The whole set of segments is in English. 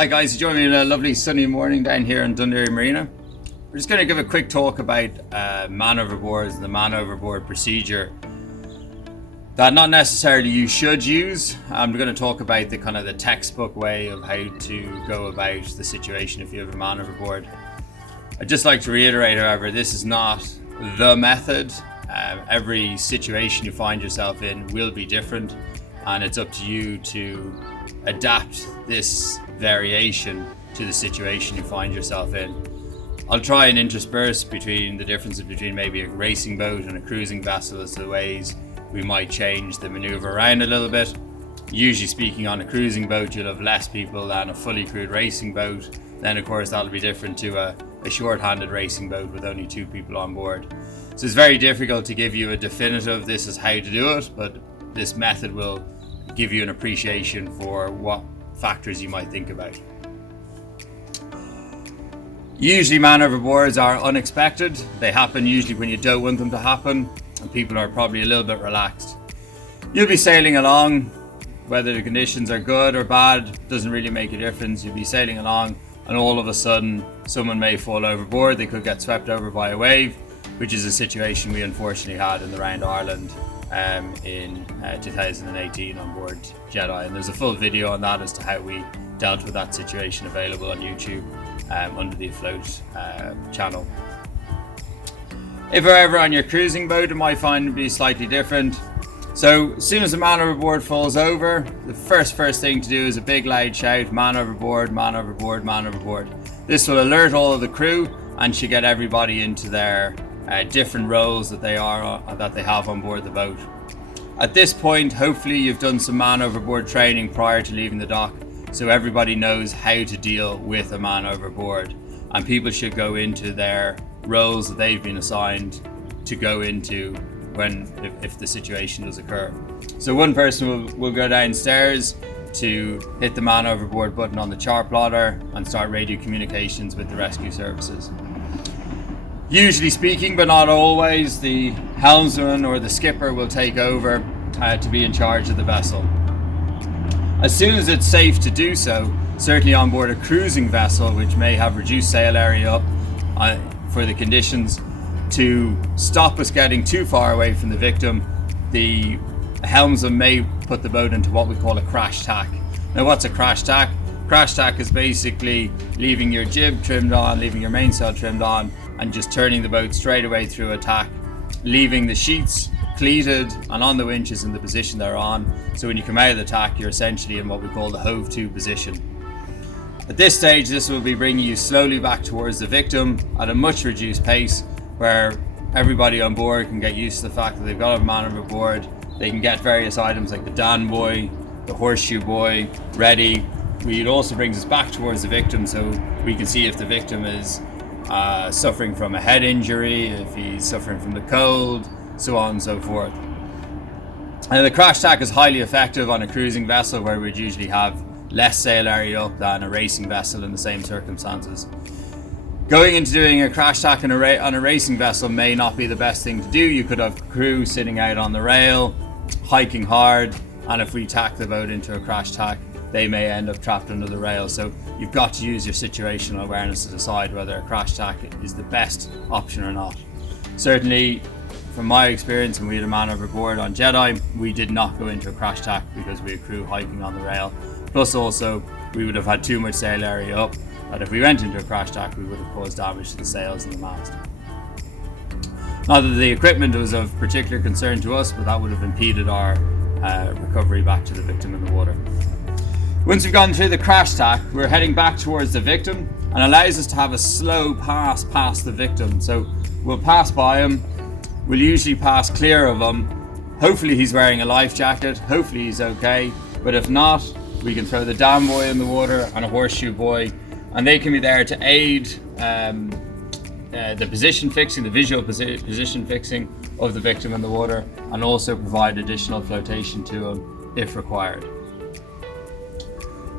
Hi guys, join me in a lovely sunny morning down here in Dundee Marina. We're just going to give a quick talk about man overboards and the man overboard procedure that not necessarily you should use. I'm going to talk about the textbook way of how to go about the situation if you have a man overboard. I'd just like to reiterate, however, this is not the method. Every situation you find yourself in will be different, and it's up to you to adapt this variation to the situation you find yourself in. I'll try and intersperse between the differences between maybe a racing boat and a cruising vessel as to the ways we might change the maneuver around a little bit. Usually speaking, on a cruising boat you'll have less people than a fully crewed racing boat. Then of course that'll be different to a short-handed racing boat with only 2 people on board. So it's very difficult to give you a definitive this is how to do it, but this method will give you an appreciation for what factors you might think about. Usually man overboards are unexpected. They happen usually when you don't want them to happen, and people are probably a little bit relaxed. You'll be sailing along, whether the conditions are good or bad doesn't really make a difference. You'll be sailing along and all of a sudden someone may fall overboard. They could get swept over by a wave, which is a situation we unfortunately had in the Round Ireland in 2018 on board Jedi, and there's a full video on that as to how we dealt with that situation available on YouTube under the Afloat channel. If you're ever on your cruising boat, it might find to be slightly different. So as soon as a man overboard falls over, the first thing to do is a big loud shout, man overboard, man overboard, man overboard. This will alert all of the crew and should get everybody into their different roles that they have on board the boat. At this point, hopefully you've done some man overboard training prior to leaving the dock, so everybody knows how to deal with a man overboard, and people should go into their roles that they've been assigned to go into if the situation does occur. So one person will go downstairs to hit the man overboard button on the chart plotter and start radio communications with the rescue services. Usually speaking, but not always, the helmsman or the skipper will take over to be in charge of the vessel. As soon as it's safe to do so, certainly on board a cruising vessel which may have reduced sail area up for the conditions, to stop us getting too far away from the victim, the helmsman may put the boat into what we call a crash tack. Now what's a crash tack? Crash tack is basically leaving your jib trimmed on, leaving your mainsail trimmed on, and just turning the boat straight away through a tack, leaving the sheets cleated and on the winches in the position they're on. So when you come out of the tack, you're essentially in what we call the hove to position. At this stage, this will be bringing you slowly back towards the victim at a much reduced pace, where everybody on board can get used to the fact that they've got a man overboard. They can get various items like the Dan buoy, the horseshoe buoy ready. It also brings us back towards the victim, so we can see if the victim is suffering from a head injury, if he's suffering from the cold, so on and so forth. And the crash tack is highly effective on a cruising vessel where we'd usually have less sail area up than a racing vessel in the same circumstances. Going into doing a crash tack on a racing vessel may not be the best thing to do. You could have crew sitting out on the rail, hiking hard, and if we tack the boat into a crash tack, they may end up trapped under the rail. So you've got to use your situational awareness to decide whether a crash tack is the best option or not. Certainly, from my experience, when we had a man overboard on Jedi, we did not go into a crash tack because we had crew hiking on the rail. Plus also, we would have had too much sail area up, that if we went into a crash tack, we would have caused damage to the sails and the mast. Not that the equipment was of particular concern to us, but that would have impeded our recovery back to the victim in the water. Once we've gone through the crash tack, we're heading back towards the victim, and allows us to have a slow pass past the victim. So we'll pass by him, we'll usually pass clear of him. Hopefully he's wearing a life jacket, hopefully he's okay, but if not, we can throw the Dan buoy in the water and a horseshoe buoy, and they can be there to aid the position fixing, the visual position fixing of the victim in the water, and also provide additional flotation to him if required.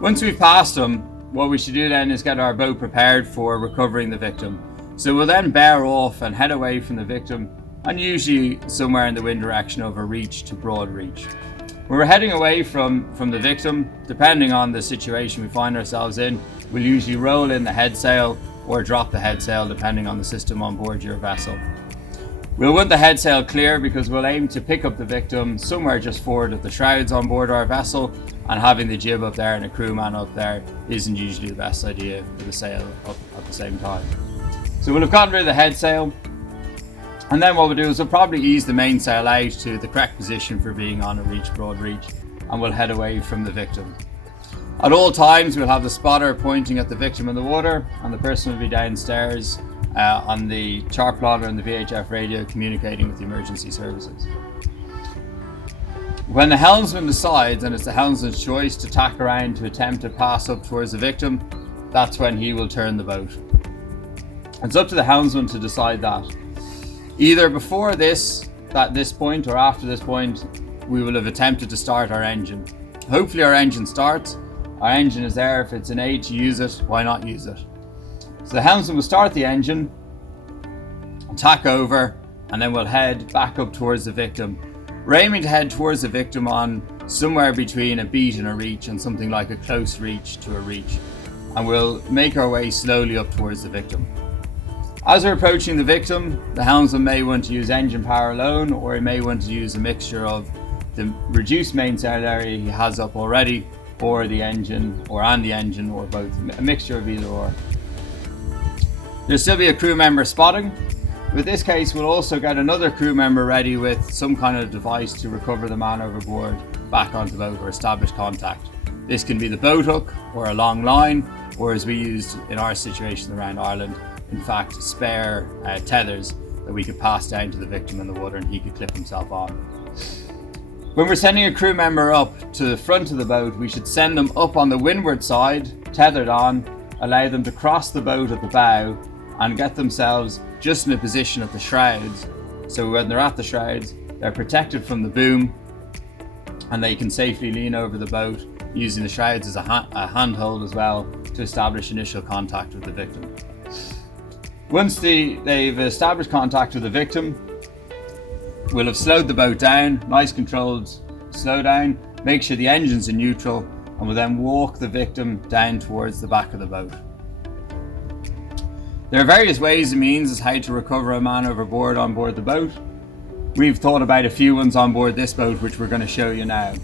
Once we've passed him, what we should do then is get our boat prepared for recovering the victim. So we'll then bear off and head away from the victim, and usually somewhere in the wind direction over reach to broad reach. When we're heading away from the victim, depending on the situation we find ourselves in, we'll usually roll in the head sail or drop the head sail depending on the system on board your vessel. We'll want the head sail clear because we'll aim to pick up the victim somewhere just forward of the shrouds on board our vessel, and having the jib up there and a crewman up there isn't usually the best idea for the sail up at the same time. So we'll have gotten rid of the head sail, and then what we'll do is we'll probably ease the mainsail out to the correct position for being on a broad reach, and we'll head away from the victim. At all times we'll have the spotter pointing at the victim in the water, and the person will be downstairs on the chart plotter and the VHF radio communicating with the emergency services. When the helmsman decides, and it's the helmsman's choice, to tack around to attempt to pass up towards the victim, that's when he will turn the boat. It's up to the helmsman to decide that. Either before this point or after this point, we will have attempted to start our engine. Hopefully our engine starts. Our engine is there. If it's an aid to use it, why not use it? So the helmsman will start the engine, tack over, and then we'll head back up towards the victim. We're aiming to head towards the victim on somewhere between a beat and a reach, and something like a close reach to a reach. And we'll make our way slowly up towards the victim. As we're approaching the victim, the helmsman may want to use engine power alone, or he may want to use a mixture of the reduced mainsail area he has up already, or the engine, or both, a mixture of either or. There'll still be a crew member spotting. With this case, we'll also get another crew member ready with some kind of device to recover the man overboard back onto the boat or establish contact. This can be the boat hook or a long line, or as we used in our situation around Ireland, in fact, spare tethers that we could pass down to the victim in the water and he could clip himself on. When we're sending a crew member up to the front of the boat, we should send them up on the windward side, tethered on, allow them to cross the boat at the bow and get themselves just in a position at the shrouds. So when they're at the shrouds, they're protected from the boom and they can safely lean over the boat using the shrouds as a handhold as well to establish initial contact with the victim. Once they've established contact with the victim, we'll have slowed the boat down, nice controlled slow down, make sure the engine's in neutral, and we'll then walk the victim down towards the back of the boat. There are various ways and means as how to recover a man overboard on board the boat. We've thought about a few ones on board this boat which we're going to show you now.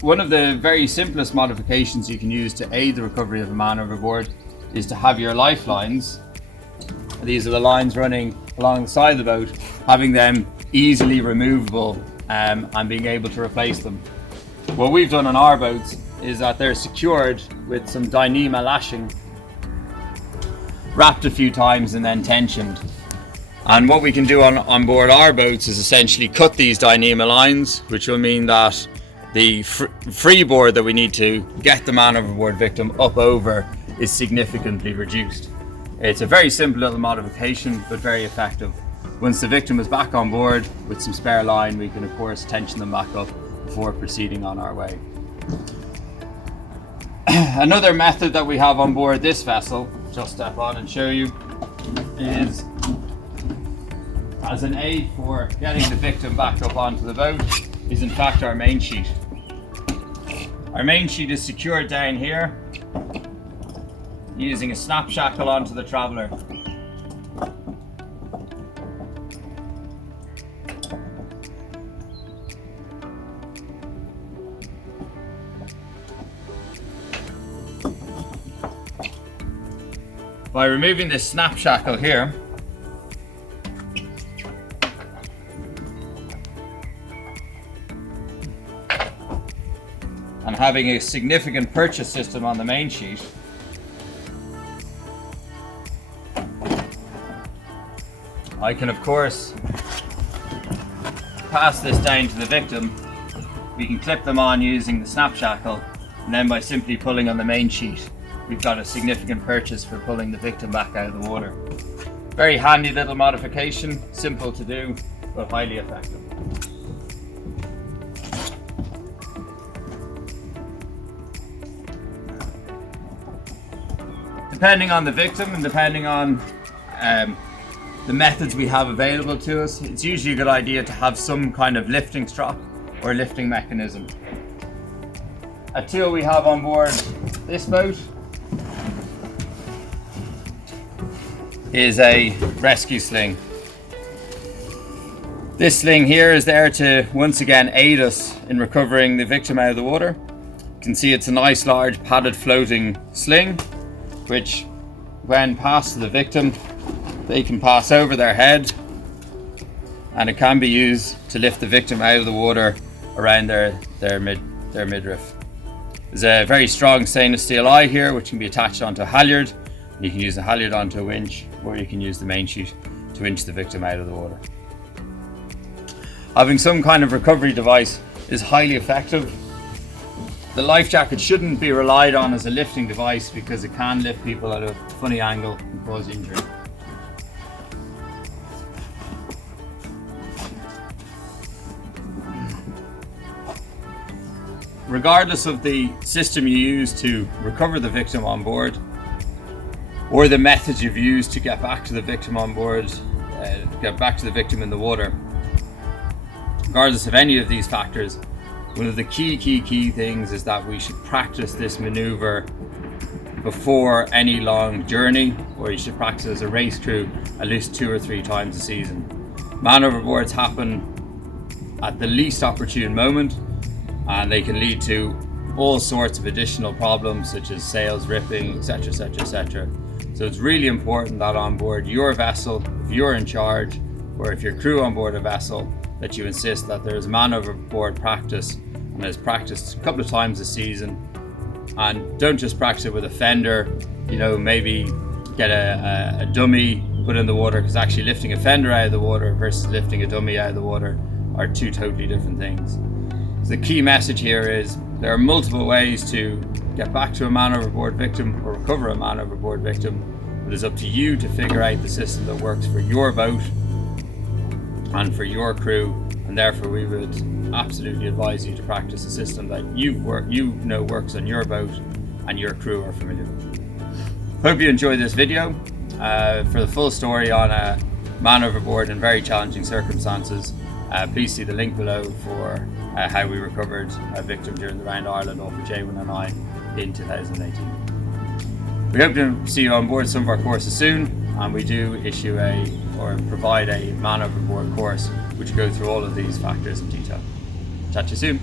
One of the very simplest modifications you can use to aid the recovery of a man overboard is to have your lifelines. These are the lines running along the side of the boat, having them easily removable and being able to replace them. What we've done on our boats is that they're secured with some Dyneema lashing, wrapped a few times and then tensioned. And what we can do on board our boats is essentially cut these Dyneema lines, which will mean that the freeboard that we need to get the man overboard victim up over is significantly reduced. It's a very simple little modification, but very effective. Once the victim is back on board with some spare line, we can of course tension them back up before proceeding on our way. Another method that we have on board this vessel, which I'll step on and show you, is as an aid for getting the victim back up onto the boat, is in fact our main sheet. Our main sheet is secured down here using a snap shackle onto the traveller. By removing this snap shackle here, and having a significant purchase system on the main sheet, I can of course pass this down to the victim. We can clip them on using the snap shackle, and then by simply pulling on the main sheet, we've got a significant purchase for pulling the victim back out of the water. Very handy little modification, simple to do, but highly effective. Depending on the victim and depending on the methods we have available to us, it's usually a good idea to have some kind of lifting strap or lifting mechanism. A tool we have on board this boat is a rescue sling. This sling here is there to once again aid us in recovering the victim out of the water. You can see it's a nice large padded floating sling, which when passed to the victim, they can pass over their head, and it can be used to lift the victim out of the water around their midriff. There's a very strong stainless steel eye here, which can be attached onto a halyard. You can use the halyard onto a winch, or you can use the Mainsheet to winch the victim out of the water. Having some kind of recovery device is highly effective. The life jacket shouldn't be relied on as a lifting device because it can lift people at a funny angle and cause injury. Regardless of the system you use to recover the victim on board, or the methods you've used to get back to the victim on board, get back to the victim in the water, regardless of any of these factors, one of the key things is that we should practice this maneuver before any long journey, or you should practice as a race crew at least 2 or 3 times a season. Man overboards happen at the least opportune moment, and they can lead to all sorts of additional problems such as sails ripping, etc, etc, etc. So it's really important that on board your vessel, if you're in charge, or if you're crew on board a vessel, that you insist that there's man overboard practice, and it's practiced a couple of times a season. And don't just practice it with a fender, maybe get a dummy put in the water, because actually lifting a fender out of the water versus lifting a dummy out of the water are 2 totally different things. So the key message here is there are multiple ways to get back to a man overboard victim or recover a man overboard victim. It is up to you to figure out the system that works for your boat and for your crew, and therefore we would absolutely advise you to practice a system that you know works on your boat and your crew are familiar with. Hope you enjoyed this video. For the full story on a man overboard in very challenging circumstances, please see the link below for how we recovered a victim during the Round Ireland off of J1 and I in 2018. We hope to see you on board some of our courses soon, and we do issue provide a man overboard course which goes through all of these factors in detail. Chat to you soon.